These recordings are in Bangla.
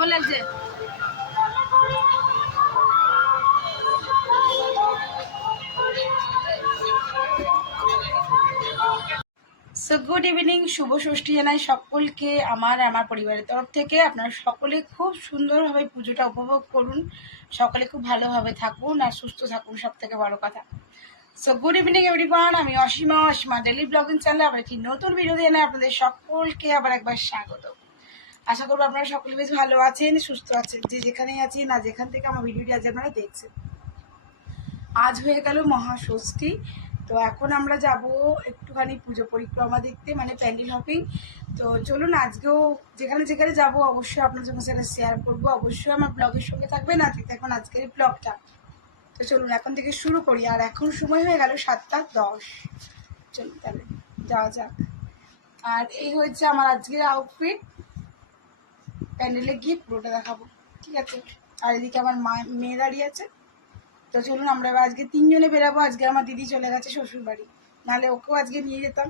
কেমন লাগছে? সো গুড ইভিনিং, শুভ ষষ্ঠী জানাই সকলকে আমার পরিবারের তরফ থেকে। আপনারা সকলে খুব সুন্দরভাবে পুজোটা উপভোগ করুন, সকলে খুব ভালোভাবে থাকুন আর সুস্থ থাকুন, সব থেকে বড় কথা। সো গুড ইভিনিং এভরিওয়ান, আমি অসীমা ডেলি ব্লগিং চ্যানেলে আবার একটি নতুন ভিডিও দিয়ে আপনাদের সকলকে আবার একবার স্বাগত। আশা করবো আপনারা সকলে বেশ ভালো আছেন, সুস্থ আছেন, যে যেখানেই আছেন না যেখান থেকে আমার ভিডিওটি আজ আপনারা দেখছেন। আজ হয়ে গেল মহাষষ্ঠী, তো এখন আমরা যাব একটুখানি পুজো পরিক্রমা দেখতে, মানে প্যান্ডেল হপিং। তো চলুন, আজকেও যেখানে যেখানে যাব অবশ্যই আপনার সঙ্গে সেটা শেয়ার করবো। অবশ্যই আমার ব্লগের সঙ্গে থাকবে না, ঠিক এখন আজকের এই ব্লগটা। তো চলুন এখন থেকে শুরু করি। আর এখন সময় হয়ে গেল 7:10। চলুন তাহলে যাওয়া যাক। আর এই হয়েছে আমার আজকের আউটফিট, প্যান্ডেলে গিয়ে পুরোটা দেখাবো, ঠিক আছে। আর এদিকে আমার মেয়ে দাঁড়িয়ে আছে। তো চলুন, আমরা আজকে 3 জনে বেরাবো। আজকে আমার দিদি চলে গেছে শ্বশুর বাড়ি, নাহলে ওকেও আজকে নিয়ে যেতাম।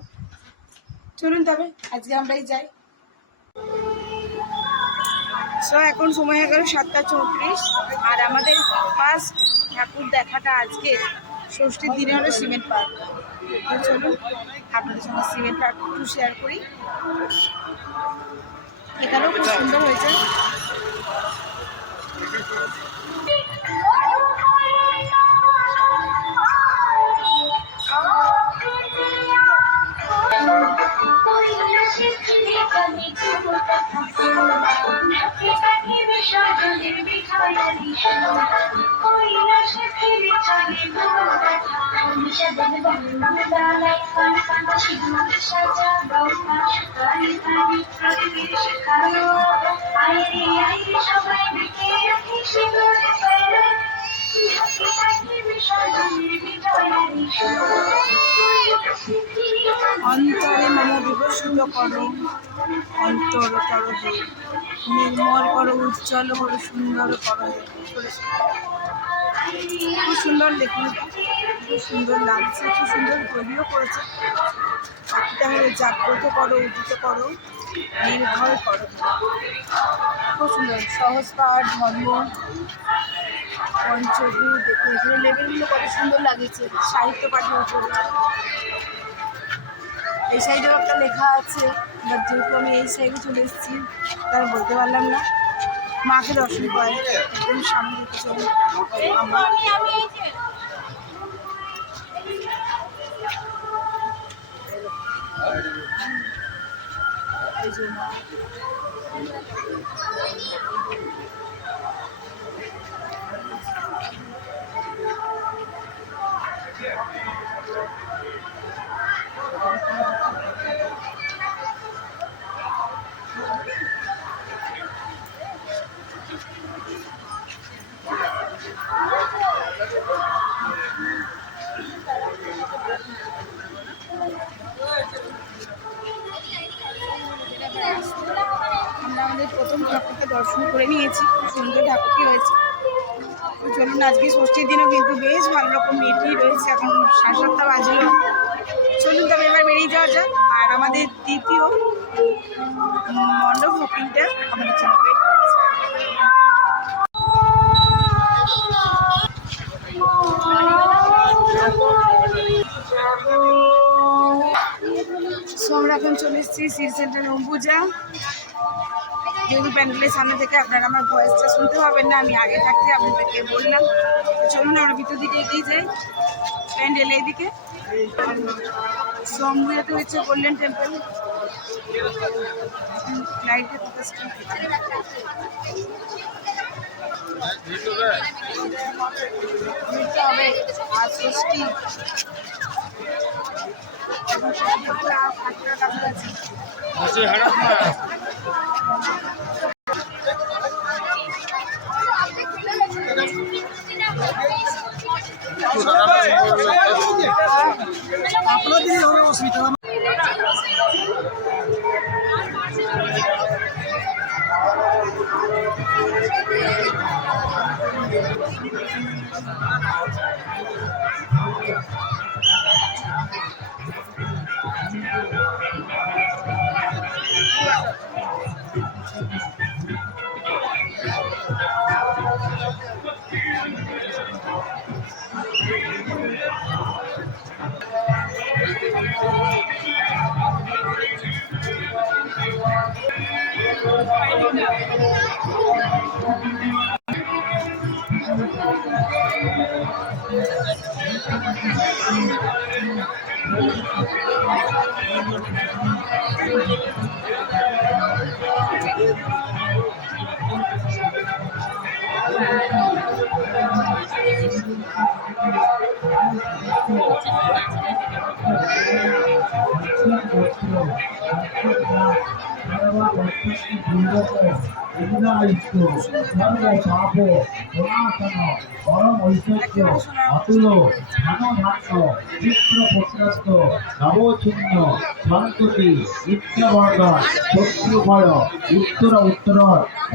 চলুন তবে আজকে আমরাই যাই। সো এখন সময় হয়ে গেল 7:34। আর আমাদের ফার্স্ট ঠাকুর দেখাটা আজকে ষষ্ঠীর দিনে হলো সিমেন্ট পার্ক। তো চলুন আপনাদের সঙ্গে সিমেন্ট পার্ক একটু শেয়ার করি। এখানেও খুব সুন্দর হয়েছে। অন্তরে মম বিকশিত করো, অন্তরতর হে নির্মল করো, উজ্জ্বল করো, সুন্দর করো। খুব সুন্দর, দেখুন খুব সুন্দর লাগছে, খুব সুন্দর তৈরিও করেছে। পাখিটা হলে জাগ্রত করো, উদিত করো, নির্ভয় করো। খুব সুন্দর। সহজ পাঠ, ধর্ম, পঞ্চভূত, দেখুন এখানে লেবেলগুলো কত সুন্দর লাগছে সাহিত্য পাঠের উপরে। এই সাইডেও একটা লেখা আছে, বাট যেহেতু আমি এই সাইডে চলে এসেছি তার বলতে পারলাম না। মাকে দর্শন করে একদম সামনে দিকে চলে আমরা। এই যে মা, আমরা আমাদের প্রথম ঠাকুরকে দর্শন করে নিয়েছি, খুব সুন্দর ঠাকুরটি হয়েছে। তো চলুন, আজকে ষষ্ঠীর দিনও কিন্তু বেশ ভালো রকম মেয়েটি রয়েছে। এখন 7:30 বাজলো। চলুন তবে এবার বেরিয়ে যাওয়া যাক। আর আমাদের দ্বিতীয় মণ্ডপ হপিংটা আমাদের চলবে। আমরা এখন চলে এসেছি সিটি সেন্টার অম্বুজা। যেহেতু প্যান্ডেলের সামনে থেকে আপনারা আমার ভয়েসটা শুনতে পাবেন না, আমি আগে থাকতে আপনাদেরকে বললাম। চলুন আমরা ভিতর দিকে এগিয়ে যাই, প্যান্ডেল এইদিকে। অম্বুজাতে হচ্ছে গোল্ডেন টেম্পল, লাইটের হবে আর ষষ্ঠী কাছাকাছি। অতুল ধনধান্য চিত্রপত্রাস্ত নবচ্ছিন্ন সন্ততি নিত্যবর্ধন শত্রুভয় উত্তর উত্তর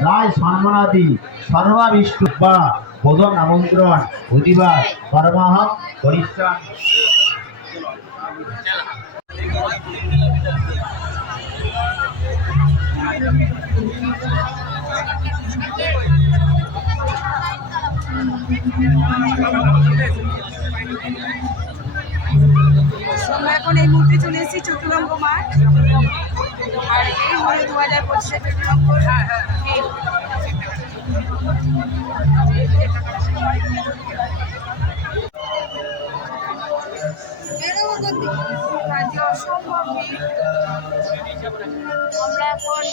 রায় সম্মানাদি সর্বাবিষ্ট বা বোধন আমন্ত্রণ অধিবাদ পরমাহম পরিশ্রম। আমরা এখন এই মুহূর্তে চলে এসেছি চতুরঙ্গ মাঠ, আর এই হলো 2025 চতুরঙ্গ অসম্ভব ভিড়। আমরা এখন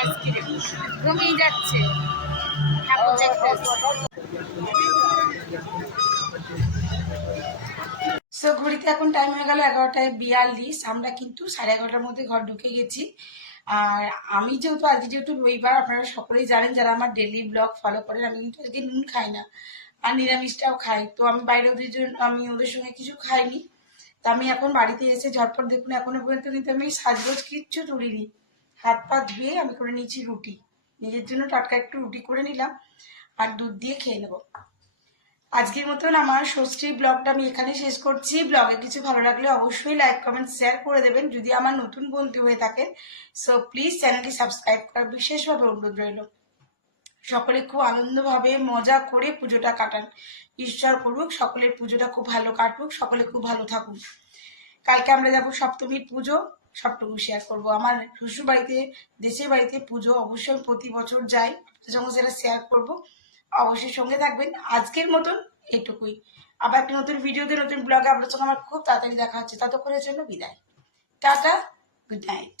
আইসক্রিম ঘুমিয়ে যাচ্ছে ঠাকুর দেখতে। সো ঘড়িতে এখন টাইম হয়ে গেল 11:42। আমরা কিন্তু 11:30টার মধ্যে ঘর ঢুকে গেছি। আর আমি যেহেতু যেহেতু রবিবার, আপনারা সকলেই জানেন যারা আমার ডেলি ব্লগ ফলো করেন, আমি কিন্তু আজকে নুন খাই না আর নিরামিষটাও খাই। তো আমি বাইরে ওদের সঙ্গে কিছু খাইনি। তা আমি এখন বাড়িতে এসে ঝটপট দেখুন এখনো পর্যন্ত কিন্তু আমি সাজগোজ কিচ্ছু তুলিনি। হাত পা ধুয়ে আমি করে নিয়েছি রুটি, নিজের জন্য টাটকা একটু রুটি করে নিলাম আর দুধ দিয়ে খেয়ে নেব। আজকের মতন আমার ষষ্ঠী ব্লগটা আমি এখানে শেষ করছি। ব্লগে কিছু ভালো লাগলে অবশ্যই লাইক কমেন্ট শেয়ার করে দেবেন যদি আমার নতুন বন্ধু হয়ে থাকেন। সো প্লিজ চ্যানেলটি সাবস্ক্রাইব করার বিশেষভাবে অনুরোধ রইল। সকলে খুব আনন্দভাবে মজা করে পুজোটা কাটান। ঈশ্বর করুক সকলের পুজোটা খুব ভালো কাটুক, সকলে খুব ভালো থাকুন। কালকে আমরা যাবো সপ্তমীর পুজো, সবটুকু শেয়ার করবো। আমার শ্বশুর বাড়িতে দেশের বাড়িতে পুজো অবশ্যই প্রতি বছর যাই, যখন সেটা শেয়ার করবো। অবশ্যই সঙ্গে থাকবেন। আজকের মতন এটুকুই। আবার একটা নতুন ভিডিওতে নতুন ব্লগে আপনার সঙ্গে আমার খুব তাড়াতাড়ি দেখা হচ্ছে। ততক্ষণের জন্য বিদায়, টাটা, গুড নাইট।